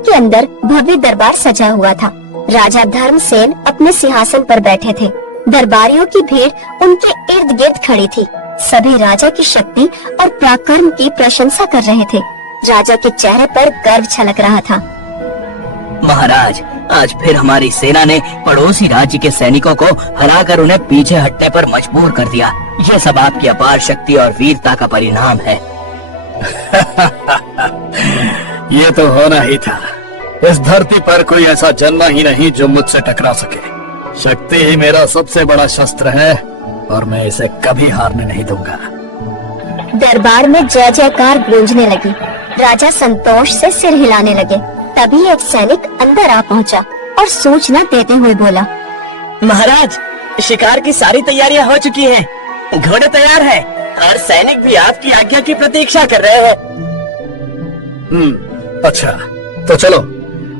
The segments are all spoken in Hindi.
के अंदर भव्य दरबार सजा हुआ था। राजा धर्मसेन अपने सिंहासन पर बैठे थे। दरबारियों की भीड़ उनके इर्द गिर्द खड़ी थी। सभी राजा की शक्ति और पराक्रम की प्रशंसा कर रहे थे। राजा के चेहरे पर गर्व छलक रहा था। महाराज, आज फिर हमारी सेना ने पड़ोसी राज्य के सैनिकों को हराकर उन्हें पीछे हटने पर मजबूर कर दिया। यह सब आपकी अपार शक्ति और वीरता का परिणाम है। ये तो होना ही था। इस धरती पर कोई ऐसा जन्मा ही नहीं जो मुझसे टकरा सके। शक्ति ही मेरा सबसे बड़ा शस्त्र है और मैं इसे कभी हारने नहीं दूंगा। दरबार में जय जयकार गूंजने लगी। राजा संतोष से सिर हिलाने लगे। तभी एक सैनिक अंदर आ पहुंचा और सूचना देते हुए बोला, महाराज, शिकार की सारी तैयारियां हो चुकी हैं। घोड़े तैयार हैं और सैनिक भी आपकी आज्ञा की प्रतीक्षा कर रहे हैं। अच्छा, तो चलो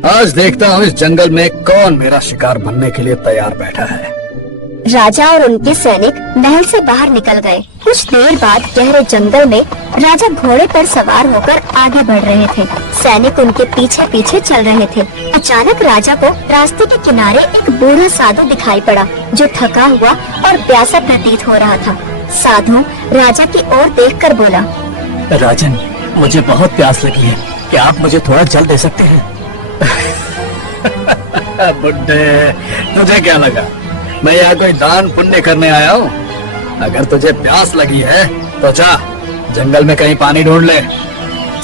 आज देखता हूँ इस जंगल में कौन मेरा शिकार बनने के लिए तैयार बैठा है। राजा और उनके सैनिक महल से बाहर निकल गए। कुछ देर बाद गहरे जंगल में राजा घोड़े पर सवार होकर आगे बढ़ रहे थे। सैनिक उनके पीछे पीछे चल रहे थे। अचानक राजा को रास्ते के किनारे एक बूढ़ा साधु दिखाई पड़ा जो थका हुआ और प्यासा प्रतीत हो रहा था। साधु राजा की ओर देखकर बोला, राजन, मुझे बहुत प्यास लगी है, क्या आप मुझे थोड़ा जल दे सकते हैं? बुड्ढे, तुझे क्या लगा मैं यहाँ कोई दान पुण्य करने आया हूँ? अगर तुझे प्यास लगी है तो जा जंगल में कहीं पानी ढूंढ ले।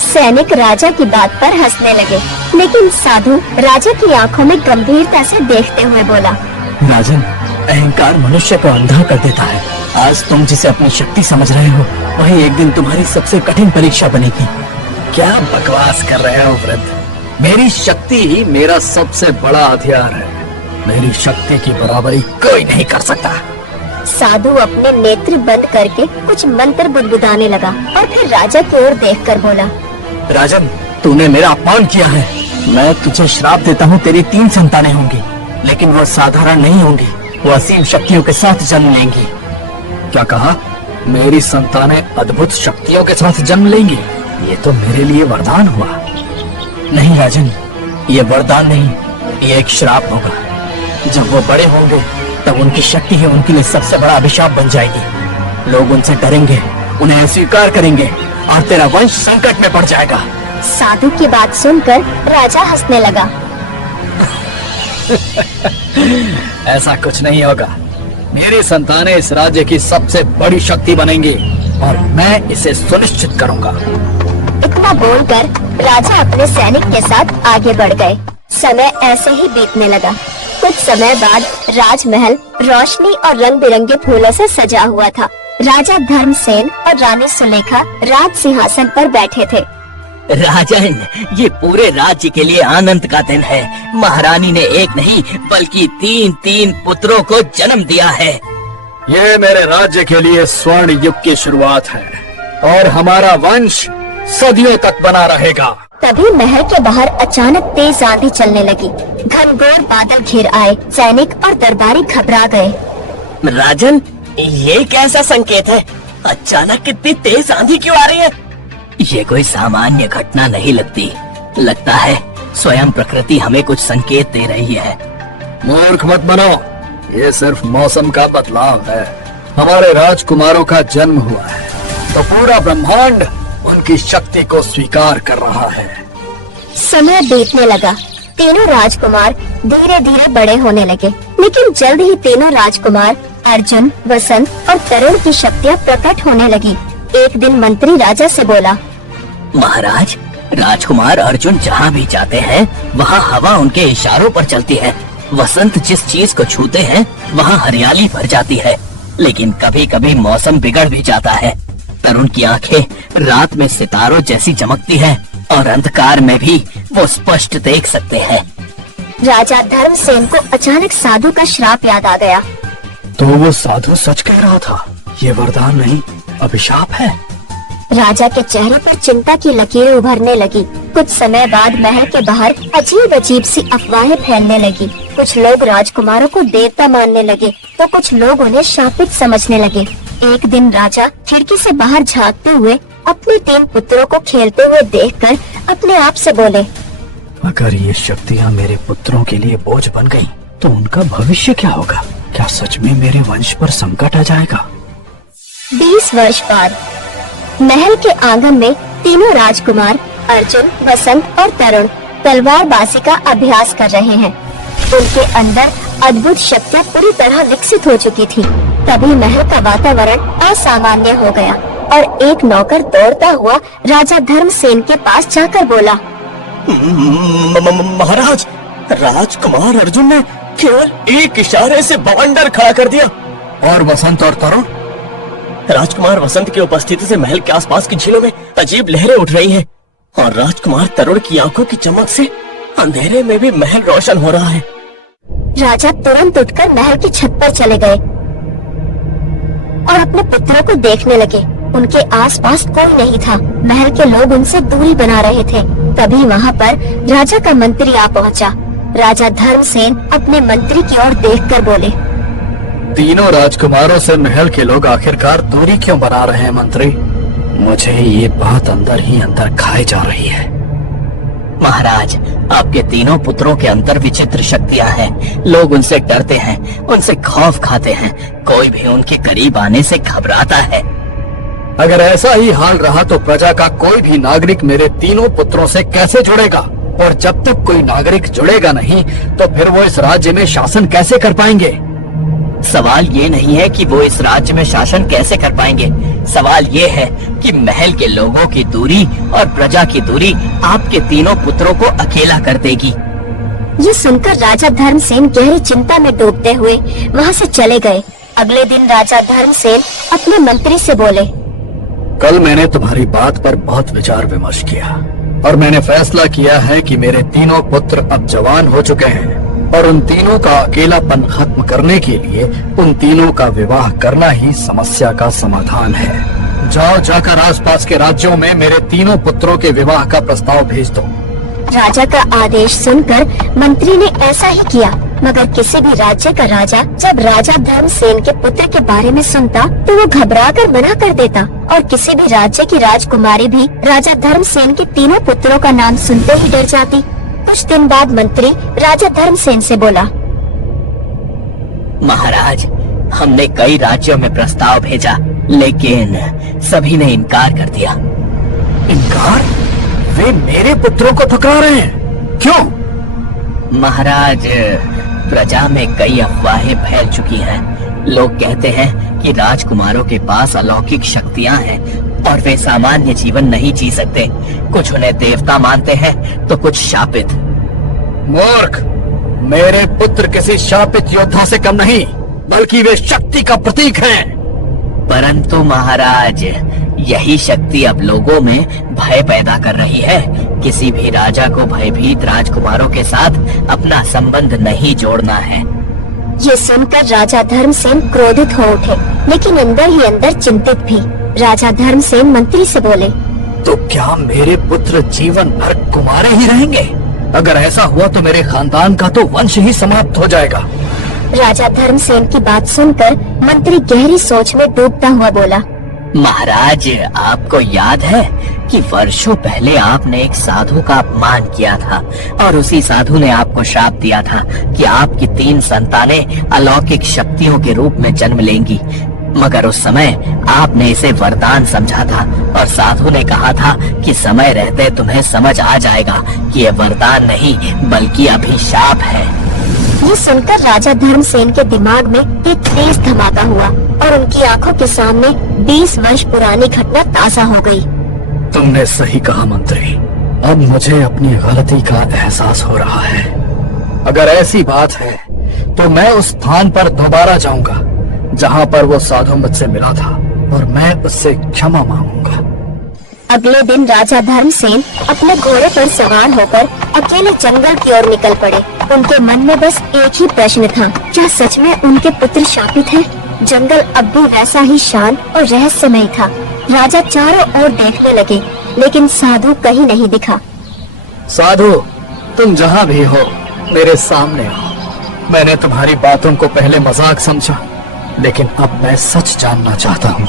सैनिक राजा की बात पर हंसने लगे, लेकिन साधु राजा की आंखों में गंभीरता से देखते हुए बोला, राजन, अहंकार मनुष्य को अंधा कर देता है। आज तुम जिसे अपनी शक्ति समझ रहे हो वही एक दिन तुम्हारी सबसे कठिन परीक्षा बनेगी। क्या बकवास कर रहे हो वृद्ध? मेरी शक्ति ही मेरा सबसे बड़ा हथियार है। मेरी शक्ति की बराबरी कोई नहीं कर सकता। साधु अपने नेत्र बंद करके कुछ मंत्र बुदबुदाने लगा और फिर राजा की ओर देखकर बोला, राजन, तूने मेरा अपमान किया है। मैं तुझे श्राप देता हूँ, तेरी 3 संतानें होंगी, लेकिन वह साधारण नहीं होंगी, वो असीम शक्तियों के साथ जन्म लेंगी। क्या कहा? मेरी संतानें अद्भुत शक्तियों के साथ जन्म लेंगी? ये तो मेरे लिए वरदान हुआ। नहीं राजन, ये वरदान नहीं, ये एक श्राप होगा। जब वो बड़े होंगे तब उनकी शक्ति ही उनके लिए सबसे बड़ा अभिशाप बन जाएगी। लोग उनसे डरेंगे, उन्हें अस्वीकार करेंगे और तेरा वंश संकट में पड़ जाएगा। साधु की बात सुनकर राजा हंसने लगा। ऐसा कुछ नहीं होगा। मेरी संतानें इस राज्य की सबसे बड़ी शक्ति बनेंगी और मैं इसे सुनिश्चित करूंगा। इतना बोलकर राजा अपने सैनिक के साथ आगे बढ़ गए। समय ऐसे ही बीतने लगा। कुछ समय बाद राजमहल रोशनी और रंग बिरंगे फूलों से सजा हुआ था। राजा धर्मसेन और रानी सुलेखा राज सिंहासन पर बैठे थे। राजन, ये पूरे राज्य के लिए आनंद का दिन है। महारानी ने एक नहीं बल्कि 3 पुत्रों को जन्म दिया है। ये मेरे राज्य के लिए स्वर्ण युग की शुरुआत है और हमारा वंश सदियों तक बना रहेगा। तभी महल के बाहर अचानक तेज आंधी चलने लगी। घनघोर बादल घिर आए। सैनिक और दरबारी घबरा गए। राजन, ये कैसा संकेत है? अचानक इतनी तेज आंधी क्यों आ रही है? ये कोई सामान्य घटना नहीं लगती। लगता है स्वयं प्रकृति हमें कुछ संकेत दे रही है। मूर्ख मत बनो, ये सिर्फ मौसम का बदलाव है। हमारे राजकुमारों का जन्म हुआ है तो पूरा ब्रह्मांड उनकी शक्ति को स्वीकार कर रहा है। समय बीतने लगा। तीनों राजकुमार धीरे धीरे बड़े होने लगे, लेकिन जल्द ही तीनों राजकुमार अर्जुन, वसंत और तरुण की शक्तियाँ प्रकट होने लगी। एक दिन मंत्री राजा से बोला, महाराज, राजकुमार अर्जुन जहाँ भी जाते हैं वहाँ हवा उनके इशारों पर चलती है। वसंत जिस चीज को छूते हैं वहाँ हरियाली भर जाती है, लेकिन कभी कभी मौसम बिगड़ भी जाता है। तरुण की आंखें रात में सितारों जैसी चमकती हैं और अंधकार में भी वो स्पष्ट देख सकते हैं। राजा धर्मसेन को अचानक साधु का श्राप याद आ गया। तो वो साधु सच कह रहा था, ये वरदान नहीं अभिशाप है। राजा के चेहरे पर चिंता की लकीरें उभरने लगी। कुछ समय बाद महल के बाहर अजीब अजीब सी अफवाहें फैलने लगी। कुछ लोग राजकुमारों को देवता मानने लगे तो कुछ लोग उन्हें शापित समझने लगे। एक दिन राजा खिड़की से बाहर झांकते हुए अपने 3 पुत्रों को खेलते हुए देखकर अपने आप से बोले, अगर ये शक्तियाँ मेरे पुत्रों के लिए बोझ बन गईं, तो उनका भविष्य क्या होगा? क्या सच में मेरे वंश पर संकट आ जाएगा? 20 वर्ष बाद महल के आंगन में तीनों राजकुमार अर्जुन, वसंत और तरुण तलवारबाजी का अभ्यास कर रहे हैं। उनके अंदर अद्भुत शक्तियाँ पूरी तरह विकसित हो चुकी थी। तभी महल का वातावरण असामान्य हो गया और एक नौकर दौड़ता हुआ राजा धर्मसेन के पास जाकर बोला, महाराज, राजकुमार अर्जुन ने केवल एक इशारे से बवंडर खड़ा कर दिया। और वसंत और तरुण? राजकुमार वसंत की उपस्थिति से महल के आसपास की झीलों में अजीब लहरें उठ रही हैं और राजकुमार तरुण की आंखों की चमक से अंधेरे में भी महल रोशन हो रहा है। राजा तुरंत उठकर महल की छत पर चले गए और अपने पुत्रों को देखने लगे। उनके आसपास कोई नहीं था। महल के लोग उनसे दूरी बना रहे थे। तभी वहाँ पर राजा का मंत्री आ पहुँचा। राजा धर्मसेन अपने मंत्री की ओर देखकर बोले, तीनों राजकुमारों से महल के लोग आखिरकार दूरी क्यों बना रहे हैं मंत्री? मुझे ये बात अंदर ही अंदर खाई जा रही है। महाराज, आपके तीनों पुत्रों के अंदर विचित्र शक्तियाँ हैं। लोग उनसे डरते हैं, उनसे खौफ खाते हैं। कोई भी उनके करीब आने से घबराता है। अगर ऐसा ही हाल रहा तो प्रजा का कोई भी नागरिक मेरे तीनों पुत्रों से कैसे जुड़ेगा? और जब तक कोई नागरिक जुड़ेगा नहीं तो फिर वो इस राज्य में शासन कैसे कर पाएंगे? सवाल ये नहीं है कि वो इस राज्य में शासन कैसे कर पाएंगे। सवाल ये है कि महल के लोगों की दूरी और प्रजा की दूरी आपके तीनों पुत्रों को अकेला कर देगी। ये सुनकर राजा धर्मसेन गहरी चिंता में डूबते हुए वहाँ से चले गए। अगले दिन राजा धर्मसेन अपने मंत्री से बोले, कल मैंने तुम्हारी बात पर बहुत विचार विमर्श किया और मैंने फैसला किया है कि मेरे तीनों पुत्र अब जवान हो चुके हैं और उन तीनों का अकेलापन खत्म करने के लिए उन तीनों का विवाह करना ही समस्या का समाधान है। जाओ, जाकर आसपास के राज्यों में मेरे तीनों पुत्रों के विवाह का प्रस्ताव भेज दो। राजा का आदेश सुनकर मंत्री ने ऐसा ही किया। मगर किसी भी राज्य का राजा जब राजा धर्मसेन के पुत्र के बारे में सुनता तो वो घबराकर मना कर देता और किसी भी राज्य की राजकुमारी भी राजा धर्मसेन के तीनों पुत्रों का नाम सुनते ही डर जाती। कुछ दिन बाद मंत्री राजा धर्मसेन से बोला, महाराज, हमने कई राज्यों में प्रस्ताव भेजा लेकिन सभी ने इनकार कर दिया। इनकार? वे मेरे पुत्रों को ठुकरा रहे हैं, क्यों? महाराज, प्रजा में कई अफवाहें फैल चुकी हैं। लोग कहते हैं कि राजकुमारों के पास अलौकिक शक्तियां हैं और वे सामान्य जीवन नहीं जी सकते। कुछ उन्हें देवता मानते हैं तो कुछ शापित। मूर्ख! मेरे पुत्र किसी शापित योद्धा से कम नहीं, बल्कि वे शक्ति का प्रतीक हैं। परंतु महाराज, यही शक्ति अब लोगों में भय पैदा कर रही है। किसी भी राजा को भयभीत राजकुमारों के साथ अपना संबंध नहीं जोड़ना है। ये सुनकर राजा धर्मसेन क्रोधित हो उठे, लेकिन अंदर ही अंदर चिंतित भी। राजा धर्मसेन मंत्री से बोले, तो क्या मेरे पुत्र जीवन भर कुमारे ही रहेंगे? अगर ऐसा हुआ तो मेरे खानदान का तो वंश ही समाप्त हो जाएगा। राजा धर्मसेन की बात सुनकर मंत्री गहरी सोच में डूबता हुआ बोला, महाराज, आपको याद है कि वर्षों पहले आपने एक साधु का अपमान किया था और उसी साधु ने आपको श्राप दिया था कि आपकी 3 संतानें अलौकिक शक्तियों के रूप में जन्म लेंगी। मगर उस समय आपने इसे वरदान समझा था और साधु ने कहा था कि समय रहते तुम्हें समझ आ जाएगा कि ये वरदान नहीं बल्कि अभिशाप है। ये सुनकर राजा धर्मसेन के दिमाग में एक तेज धमाका हुआ और उनकी आंखों के सामने 20 वर्ष पुरानी घटना ताजा हो गई। तुमने सही कहा मंत्री, अब मुझे अपनी गलती का एहसास हो रहा है। अगर ऐसी बात है तो मैं उस स्थान पर दोबारा जाऊंगा जहाँ पर वो साधु मुझसे मिला था और मैं उससे क्षमा मांगूंगा। अगले दिन राजा धर्मसेन अपने घोड़े पर सवार होकर अकेले जंगल की ओर निकल पड़े। उनके मन में बस एक ही प्रश्न था, क्या सच में उनके पुत्र शापित हैं? जंगल अब भी वैसा ही शांत और रहस्यमय था। राजा चारों ओर देखने लगे, लेकिन साधु कहीं नहीं दिखा। साधु, तुम जहाँ भी हो मेरे सामने आओ। मैंने तुम्हारी बातों को पहले मजाक समझा, लेकिन अब मैं सच जानना चाहता हूँ।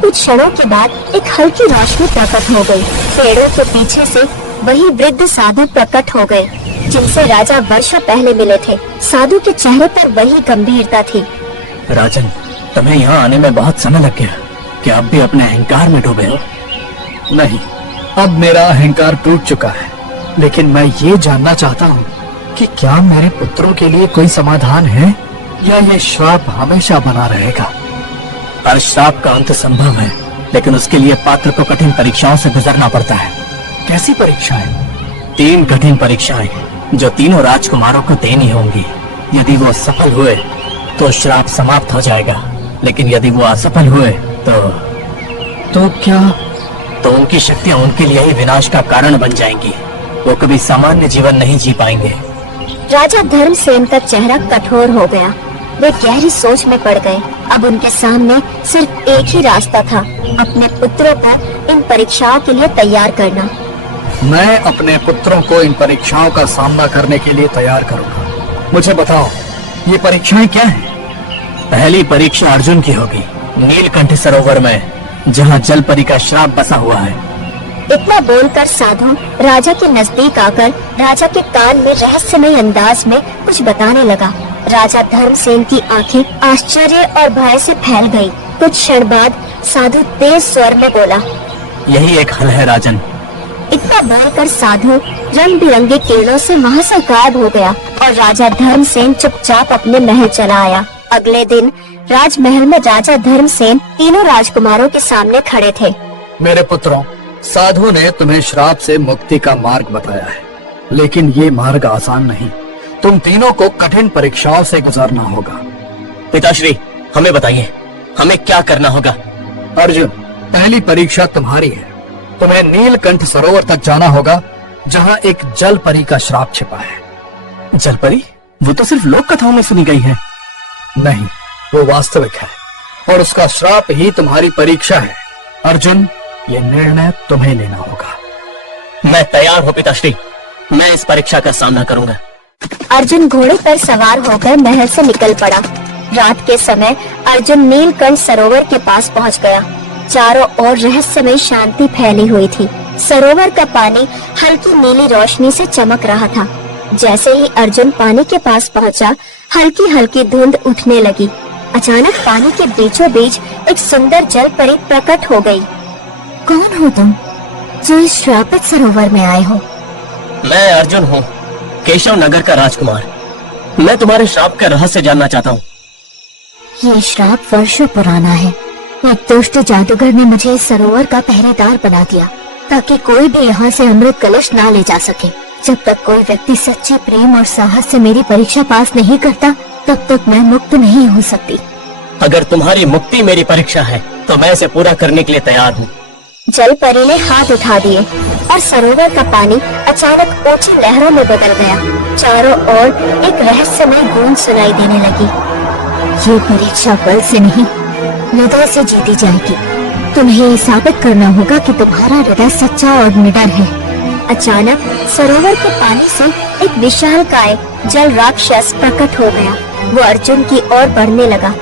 कुछ क्षणों के बाद एक हल्की रोशनी प्रकट हो गई। पेड़ों के पीछे से वही वृद्ध साधु प्रकट हो गए जिनसे राजा वर्षों पहले मिले थे। साधु के चेहरे पर वही गंभीरता थी। राजन, तुम्हें यहाँ आने में बहुत समय लग गया। क्या आप भी अपने अहंकार में डूबे हो? नहीं, अब मेरा अहंकार टूट चुका है, लेकिन मैं ये जानना चाहता हूँ कि क्या मेरे पुत्रों के लिए कोई समाधान है या ये श्राप हमेशा बना रहेगा? हर श्राप का अंत संभव है, लेकिन उसके लिए पात्र को कठिन परीक्षाओं से गुजरना पड़ता है। कैसी परीक्षाएं? 3 कठिन परीक्षाएं जो तीनों राजकुमारों को देनी होंगी। यदि वो सफल हुए तो श्राप समाप्त हो जाएगा, लेकिन यदि वो असफल हुए तो क्या? तो उनकी शक्तियां उनके लिए ही विनाश का कारण बन जाएंगी। वो कभी सामान्य जीवन नहीं जी पाएंगे। राजा धर्मसेन का चेहरा कठोर हो गया। वे गहरी सोच में पड़ गए। अब उनके सामने सिर्फ एक ही रास्ता था, अपने पुत्रों को इन परीक्षाओं के लिए तैयार करना। मैं अपने पुत्रों को इन परीक्षाओं का सामना करने के लिए तैयार करूंगा। मुझे बताओ, ये परीक्षाएं क्या हैं? पहली परीक्षा अर्जुन की होगी, नीलकंठ सरोवर में, जहाँ जल परी का श्राप बसा हुआ है। इतना बोलकर साधु राजा के नजदीक आकर राजा के कान में रहस्यमय अंदाज में कुछ बताने लगा। राजा धर्मसेन की आंखें आश्चर्य और भय से फैल गईं। कुछ क्षण बाद साधु तेज स्वर में बोला, यही एक हल है राजन। इतना बोलकर साधु रंग बिरंगे किरणों से वहाँ से गायब हो गया और राजा धर्मसेन चुपचाप अपने महल चला आया। अगले दिन राजमहल में राजा धर्मसेन तीनों राजकुमारों के सामने खड़े थे। मेरे पुत्रों, साधु ने तुम्हें श्राप से मुक्ति का मार्ग बताया है, लेकिन ये मार्ग आसान नहीं। तुम तीनों को कठिन परीक्षाओं से गुजरना होगा। पिताश्री, हमें बताइए, हमें क्या करना होगा? अर्जुन, पहली परीक्षा तुम्हारी है। तुम्हें नीलकंठ सरोवर तक जाना होगा, जहाँ एक जल परी का श्राप छिपा है। जल परी? वो तो सिर्फ लोक कथाओं में सुनी गई है। नहीं, वो वास्तविक है और उसका श्राप ही तुम्हारी परीक्षा है। अर्जुन, ये निर्णय तुम्हें लेना होगा। मैं तैयार हूँ पिताश्री, मैं इस परीक्षा का सामना करूंगा। अर्जुन घोड़े पर सवार होकर महल से निकल पड़ा। रात के समय अर्जुन नीलकंठ सरोवर के पास पहुंच गया। चारों ओर रहस्यमय शांति फैली हुई थी। सरोवर का पानी हल्की नीली रोशनी से चमक रहा था। जैसे ही अर्जुन पानी के पास पहुंचा, हल्की हल्की धुंध उठने लगी। अचानक पानी के बीचों बीच एक सुंदर जल परी प्रकट हो गई। कौन हो तुम, जो इस श्रापित सरोवर में आए हो? मैं अर्जुन हूँ, केशव नगर का राजकुमार। मैं तुम्हारे श्राप का रहस्य जानना चाहता हूँ। ये श्राप वर्षों पुराना है। एक दुष्ट जादूगर ने मुझे इस सरोवर का पहरेदार बना दिया, ताकि कोई भी यहाँ से अमृत कलश ना ले जा सके। जब तक कोई व्यक्ति सच्चे प्रेम और साहस से मेरी परीक्षा पास नहीं करता, तब तक मैं मुक्त नहीं हो सकती। अगर तुम्हारी मुक्ति मेरी परीक्षा है, तो मैं इसे पूरा करने के लिए तैयार हूँ। जल परी ने हाथ उठा दिए और सरोवर का पानी अचानक ऊंची लहरों में बदल गया। चारों ओर एक रहस्यमय गूंज सुनाई देने लगी। ये परीक्षा बल से नहीं, हृदय से जीती जाएगी। तुम्हें ये साबित करना होगा कि तुम्हारा हृदय सच्चा और निडर है। अचानक सरोवर के पानी से एक विशालकाय जल राक्षस प्रकट हो गया। वो अर्जुन की ओर बढ़ने लगा।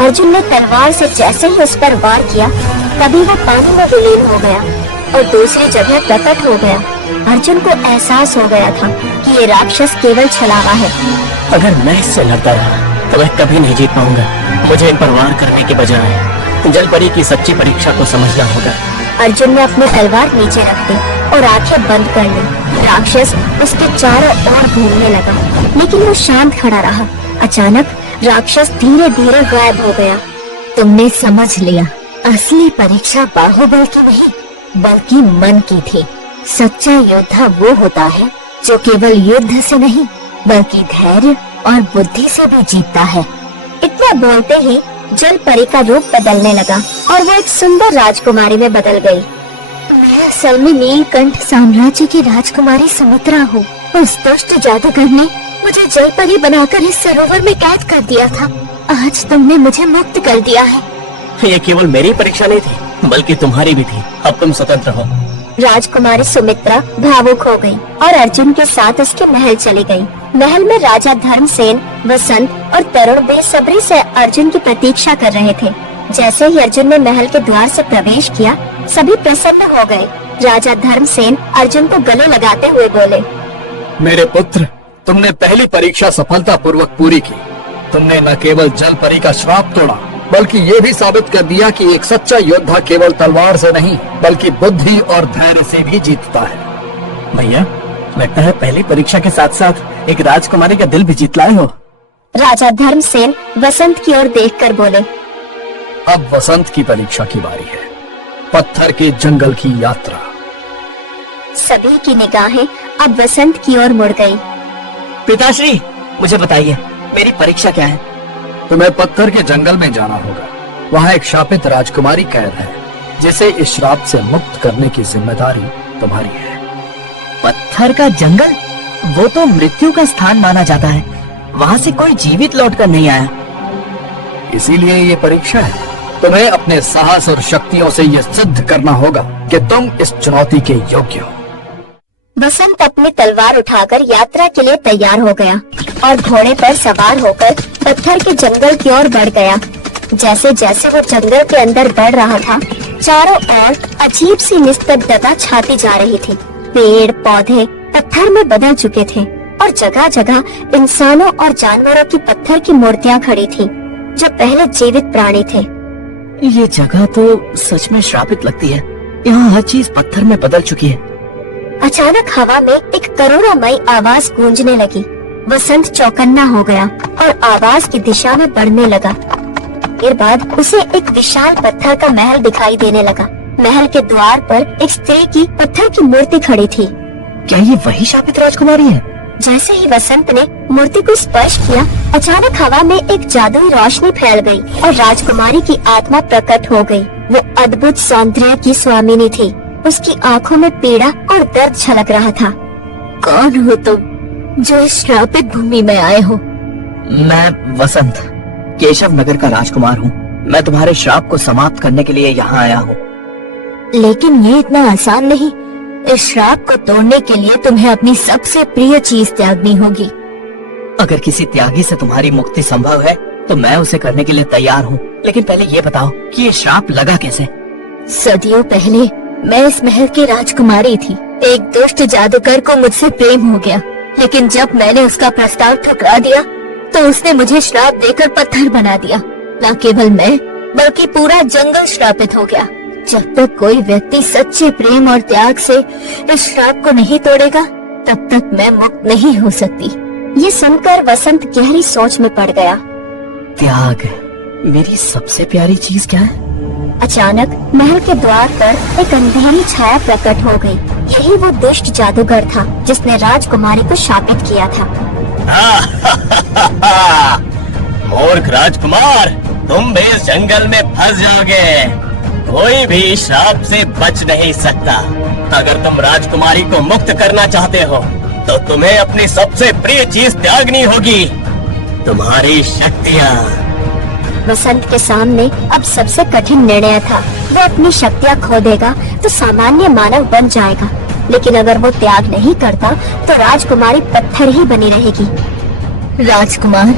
अर्जुन ने तलवार से जैसे ही उस पर वार किया, तभी वो पानी में विलीन हो गया और दूसरी जगह प्रकट हो गया। अर्जुन को एहसास हो गया था कि ये राक्षस केवल छलावा है। अगर मैं इससे लड़ता रहा तो मैं कभी नहीं जीत पाऊंगा। मुझे इन पर वार करने के बजाय जल परी की सच्ची परीक्षा को समझना होगा। अर्जुन ने अपनी तलवार नीचे रख दी और आंखें बंद कर ली। राक्षस उसके चारों ओर घूमने लगा, लेकिन वो शांत खड़ा रहा। अचानक राक्षस धीरे धीरे गायब हो गया। तुमने समझ लिया, असली परीक्षा बाहुबल की नहीं, बल्कि मन की थी। सच्चा योद्धा वो होता है जो केवल युद्ध से नहीं, बल्कि धैर्य और बुद्धि से भी जीतता है। इतना बोलते ही जल परी का रूप बदलने लगा और वो एक सुंदर राजकुमारी में बदल गई। मैं असल में नीलकंठ साम्राज्य की राजकुमारी सुमित्रा हूँ। उस दुष्ट जादूगर ने मुझे जल परी बनाकर इस सरोवर में कैद कर दिया था। आज तुमने मुझे मुक्त कर दिया है। ये केवल मेरी परीक्षा नहीं थी, बल्कि तुम्हारी भी थी। अब तुम स्वतंत्र हो। राजकुमारी सुमित्रा भावुक हो गई और अर्जुन के साथ उसके महल चली गई। महल में राजा धर्मसेन, वसंत और तरुण बेसब्री से अर्जुन की प्रतीक्षा कर रहे थे। जैसे ही अर्जुन ने महल के द्वार से प्रवेश किया, सभी प्रसन्न हो गए। राजा धर्मसेन अर्जुन को गले लगाते हुए बोले, मेरे पुत्र, तुमने पहली परीक्षा सफलतापूर्वक पूरी की। तुमने न केवल जल परी का श्राप तोड़ा, बल्कि ये भी साबित कर दिया कि एक सच्चा योद्धा केवल तलवार से नहीं, बल्कि बुद्धि और धैर्य से भी जीतता है। भैया, लगता है पहली परीक्षा के साथ साथ एक राजकुमारी का दिल भी जीत लाए हो। राजा धर्मसेन वसंत की ओर देखकर बोले, अब वसंत की परीक्षा की बारी है, पत्थर के जंगल की यात्रा। सभी की निगाहें अब वसंत की ओर मुड़ गई। पिताश्री, मुझे बताइए, मेरी परीक्षा क्या है? तुम्हें पत्थर के जंगल में जाना होगा। वहाँ एक शापित राजकुमारी कैद है, जिसे इस श्राप से मुक्त करने की जिम्मेदारी तुम्हारी है। पत्थर का जंगल? वो तो मृत्यु का स्थान माना जाता है। वहाँ से कोई जीवित लौटकर नहीं आया। इसीलिए ये परीक्षा है। तुम्हें अपने साहस और शक्तियों से ये सिद्ध करना होगा कि तुम इस चुनौती के योग्य हो। वसंत अपनी तलवार उठाकर यात्रा के लिए तैयार हो गया और घोड़े पर सवार होकर पत्थर के जंगल की ओर बढ़ गया। जैसे जैसे वो जंगल के अंदर बढ़ रहा था, चारों ओर अजीब सी निस्तब्धता छाती जा रही थी। पेड़ पौधे पत्थर में बदल चुके थे और जगह जगह इंसानों और जानवरों की पत्थर की मूर्तियां खड़ी थी, जो पहले जीवित प्राणी थे। ये जगह तो सच में श्रापित लगती है। यहाँ हर चीज पत्थर में बदल चुकी है। अचानक हवा में एक करुणामयी आवाज गूंजने लगी। वसंत चौकन्ना हो गया और आवाज की दिशा में बढ़ने लगा। देर बाद उसे एक विशाल पत्थर का महल दिखाई देने लगा। महल के द्वार पर एक स्त्री की पत्थर की मूर्ति खड़ी थी। क्या ये वही शापित राजकुमारी है? जैसे ही वसंत ने मूर्ति को स्पर्श किया, अचानक हवा में एक जादुई रोशनी फैल गई और राजकुमारी की आत्मा प्रकट हो गई। वो अद्भुत सौंदर्य की स्वामिनी थी। उसकी आंखों में पीड़ा और दर्द झलक रहा था। कौन हो तुम, जो इस श्रापित भूमि में आए हो? मैं वसंत, केशव नगर का राजकुमार हूँ। मैं तुम्हारे श्राप को समाप्त करने के लिए यहाँ आया हूँ। लेकिन ये इतना आसान नहीं। इस श्राप को तोड़ने के लिए तुम्हें अपनी सबसे प्रिय चीज त्यागनी होगी। अगर किसी त्यागी से तुम्हारी मुक्ति संभव है तो मैं उसे करने के लिए तैयार हूँ। लेकिन पहले ये बताओ कि ये श्राप लगा कैसे? सदियों पहले मैं इस महल की राजकुमारी थी। एक दुष्ट जादूगर को मुझसे प्रेम हो गया, लेकिन जब मैंने उसका प्रस्ताव ठुकरा दिया तो उसने मुझे श्राप देकर पत्थर बना दिया। न केवल मैं, बल्कि पूरा जंगल श्रापित हो गया। जब तक कोई व्यक्ति सच्चे प्रेम और त्याग से इस श्राप को नहीं तोड़ेगा, तब तक मैं मुक्त नहीं हो सकती। ये सुनकर वसंत गहरी सोच में पड़ गया। त्याग, मेरी सबसे प्यारी चीज क्या है? अचानक महल के द्वार पर एक अंधेरी छाया प्रकट हो गई। यही वो दुष्ट जादूगर था जिसने राजकुमारी को शापित किया था। मूर्ख राजकुमार, तुम भी इस जंगल में फंस जाओगे। कोई भी श्राप से बच नहीं सकता। अगर तुम राजकुमारी को मुक्त करना चाहते हो तो तुम्हें अपनी सबसे प्रिय चीज त्यागनी होगी, तुम्हारी शक्तियाँ। वसंत के सामने अब सबसे कठिन निर्णय था। वो अपनी शक्तियाँ खो देगा तो सामान्य मानव बन जाएगा, लेकिन अगर वो त्याग नहीं करता तो राजकुमारी पत्थर ही बनी रहेगी। राजकुमार,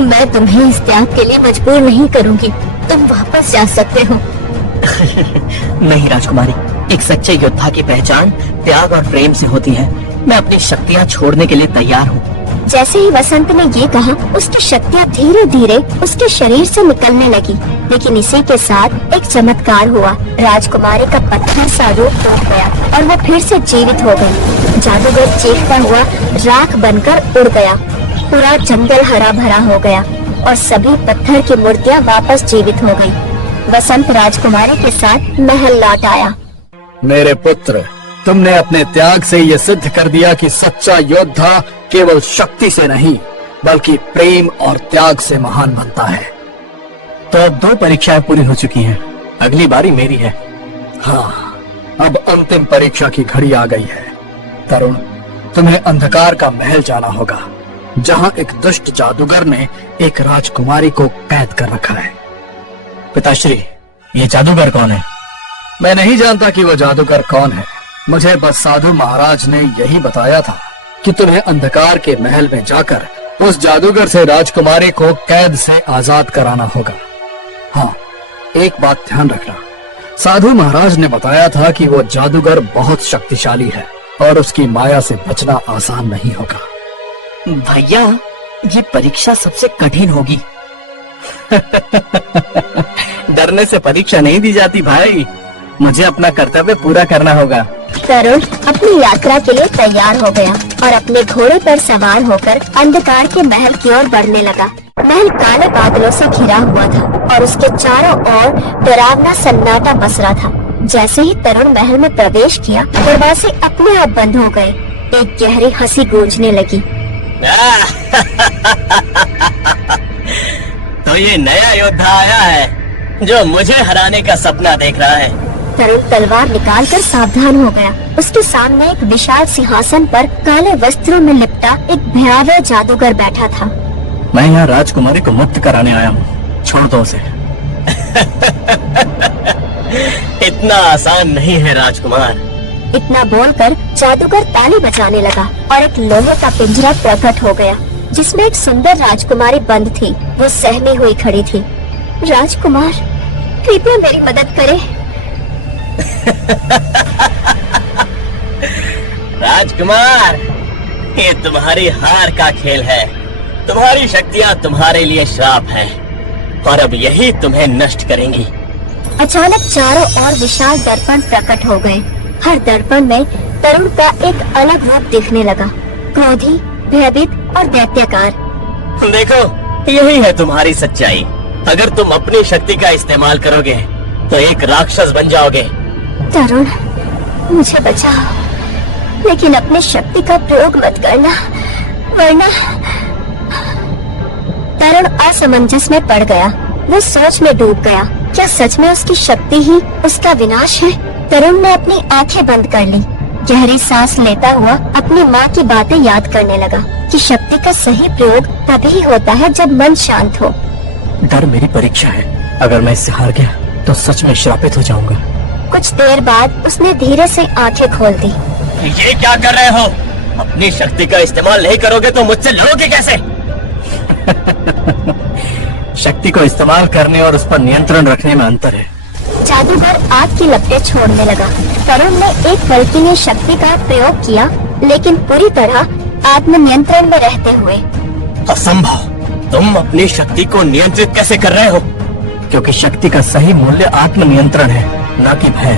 मैं तुम्हें इस त्याग के लिए मजबूर नहीं करूँगी। तुम वापस जा सकते हो। नहीं राजकुमारी, एक सच्चे योद्धा की पहचान त्याग और प्रेम से होती है। मैं अपनी शक्तियाँ छोड़ने के लिए तैयार हूँ। जैसे ही वसंत ने ये कहा, उसकी शक्तियाँ धीरे धीरे उसके शरीर से निकलने लगी। लेकिन इसी के साथ एक चमत्कार हुआ। राजकुमारी का पत्थर सा रूप टूट गया और वो फिर से जीवित हो गई। जादूगर चीखता हुआ राख बनकर उड़ गया। पूरा जंगल हरा भरा हो गया और सभी पत्थर की मूर्तियाँ वापस जीवित हो गयी। वसंत राजकुमारी के साथ महल लौट आया। मेरे पुत्र, तुमने अपने त्याग से ये सिद्ध कर दिया कि सच्चा योद्धा केवल शक्ति से नहीं, बल्कि प्रेम और त्याग से महान बनता है। तो अब 2 परीक्षाएं पूरी हो चुकी हैं। अगली बारी मेरी है। हाँ, अब अंतिम परीक्षा की घड़ी आ गई है। तरुण, तुम्हें अंधकार का महल जाना होगा, जहाँ एक दुष्ट जादूगर ने एक राजकुमारी को कैद कर रखा है। पिताश्री, ये जादूगर कौन है? मैं नहीं जानता कि वो जादूगर कौन है। मुझे बस साधु महाराज ने यही बताया था कि तुम्हें अंधकार के महल में जाकर उस जादूगर से राजकुमारी को कैद से आजाद कराना होगा। हाँ, एक बात ध्यान रखना, साधु महाराज ने बताया था कि वो जादूगर बहुत शक्तिशाली है और उसकी माया से बचना आसान नहीं होगा। भैया, ये परीक्षा सबसे कठिन होगी। डरने से परीक्षा नहीं दी जाती भाई, मुझे अपना कर्तव्य पूरा करना होगा। तरुण अपनी यात्रा के लिए तैयार हो गया और अपने घोड़े पर सवार होकर अंधकार के महल की ओर बढ़ने लगा। महल काले बादलों से घिरा हुआ था और उसके चारों ओर डरावना सन्नाटा बस रहा था। जैसे ही तरुण महल में प्रवेश किया, दरवाजे अपने आप बंद हो गए। एक गहरी हंसी गूंजने लगी। तो ये नया योद्धा आया है जो मुझे हराने का सपना देख रहा है। तरुण तलवार निकालकर सावधान हो गया। उसके सामने एक विशाल सिंहासन पर काले वस्त्रों में लिपटा एक भयावह जादूगर बैठा था। मैं यहाँ राजकुमारी को मुक्त कराने आया हूँ, छोड़ दो उसे। इतना आसान नहीं है राजकुमार। इतना बोलकर जादूगर ताली बजाने लगा और एक लोहे का पिंजरा प्रकट हो गया जिसमें एक सुंदर राजकुमारी बंद थी। वो सहमी हुई खड़ी थी। राजकुमार, कृपया मेरी मदद करें। राजकुमार, ये तुम्हारी हार का खेल है। तुम्हारी शक्तियाँ तुम्हारे लिए श्राप है और अब यही तुम्हें नष्ट करेंगी। अचानक चारों ओर विशाल दर्पण प्रकट हो गए। हर दर्पण में तरुण का एक अलग रूप दिखने लगा, क्रोधी, भयभीत और दैत्यकार। देखो, यही है तुम्हारी सच्चाई। अगर तुम अपनी शक्ति का इस्तेमाल करोगे तो एक राक्षस बन जाओगे। तरुण, मुझे बचाओ, लेकिन अपनी शक्ति का प्रयोग मत करना, वरना। तरुण असमंजस में पड़ गया। वो सोच में डूब गया। क्या सच में उसकी शक्ति ही उसका विनाश है? तरुण ने अपनी आंखें बंद कर ली। गहरी सांस लेता हुआ अपनी माँ की बातें याद करने लगा कि शक्ति का सही प्रयोग तभी होता है जब मन शांत हो। डर मेरी परीक्षा है, अगर मैं इससे हार गया तो सच में श्रापित हो जाऊंगा। कुछ देर बाद उसने धीरे से आंखें खोल दी। ये क्या कर रहे हो? अपनी शक्ति का इस्तेमाल नहीं करोगे तो मुझसे लड़ोगे कैसे? शक्ति को इस्तेमाल करने और उस पर नियंत्रण रखने में अंतर है। जादूगर आग की लपटें छोड़ने लगा। तरुण ने एक पल के लिए शक्ति का प्रयोग किया, लेकिन पूरी तरह आत्म नियंत्रण में रहते हुए। असंभव! तुम अपनी शक्ति को नियंत्रित कैसे कर रहे हो? क्योंकि शक्ति का सही मूल्य आत्म नियंत्रण है, न कि भय।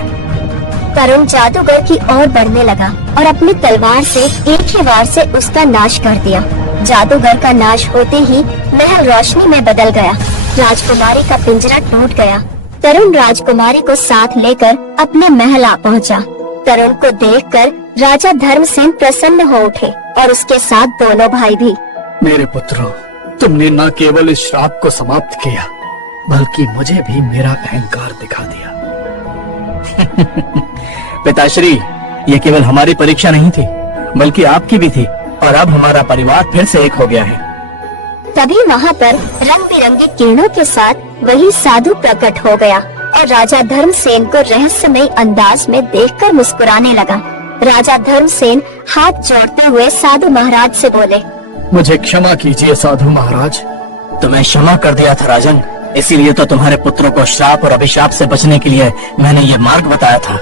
तरुण जादूगर की ओर बढ़ने लगा और अपनी तलवार से एक ही वार से उसका नाश कर दिया। जादूगर का नाश होते ही महल रोशनी में बदल गया। राजकुमारी का पिंजरा टूट गया। तरुण राजकुमारी को साथ लेकर अपने महल आ पहुंचा। तरुण को देखकर राजा धर्मसेन प्रसन्न हो उठे और उसके साथ दोनों भाई भी। मेरे पुत्रों, तुमने न केवल इस श्राप को समाप्त किया, बल्कि मुझे भी मेरा अहंकार दिखा दिया। पिताश्री, ये केवल हमारी परीक्षा नहीं थी, बल्कि आपकी भी थी, और अब हमारा परिवार फिर से एक हो गया है। तभी वहाँ पर रंग बिरंगी किरणों के साथ वही साधु प्रकट हो गया और राजा धर्मसेन को रहस्यमय अंदाज में देखकर मुस्कुराने लगा। राजा धर्मसेन हाथ जोड़ते हुए साधु महाराज से बोले, मुझे क्षमा कीजिए साधु महाराज। तुम्हें क्षमा कर दिया था राजन, इसीलिए तो तुम्हारे पुत्रों को श्राप और अभिशाप से बचने के लिए मैंने ये मार्ग बताया था।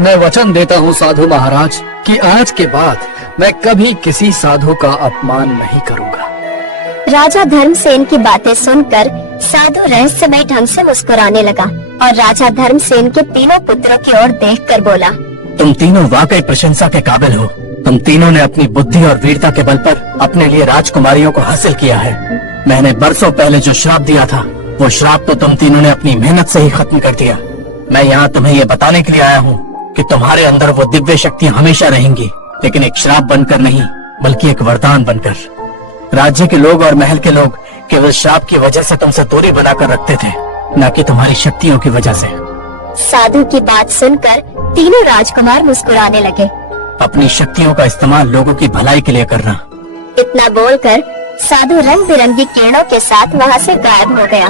मैं वचन देता हूँ साधु महाराज कि आज के बाद मैं कभी किसी साधु का अपमान नहीं करूँगा। राजा धर्मसेन की बातें सुनकर साधु रहस्यमय ढंग से मुस्कुराने लगा और राजा धर्मसेन के तीनों पुत्रों की ओर देखकर बोला, तुम तीनों वाकई प्रशंसा के काबिल हो। तुम तीनों ने अपनी बुद्धि और वीरता के बल पर अपने लिए राजकुमारियों को हासिल किया है। मैंने बरसों पहले जो श्राप दिया था, वो श्राप तो तुम तीनों ने अपनी मेहनत से ही खत्म कर दिया। मैं यहाँ तुम्हें ये बताने के लिए आया हूँ कि तुम्हारे अंदर वो दिव्य शक्तियाँ हमेशा रहेंगी, लेकिन एक श्राप बनकर नहीं, बल्कि एक वरदान बनकर। राज्य के लोग और महल के लोग केवल श्राप की वजह से तुमसे दूरी बनाकर रखते थे, न कि तुम्हारी शक्तियों की वजह से। साधु की बात सुनकर तीनों राजकुमार मुस्कुराने लगे। अपनी शक्तियों का इस्तेमाल लोगों की भलाई के लिए करना। इतना बोलकर साधु रंग बिरंगी किरणों के साथ वहाँ से गायब हो गया।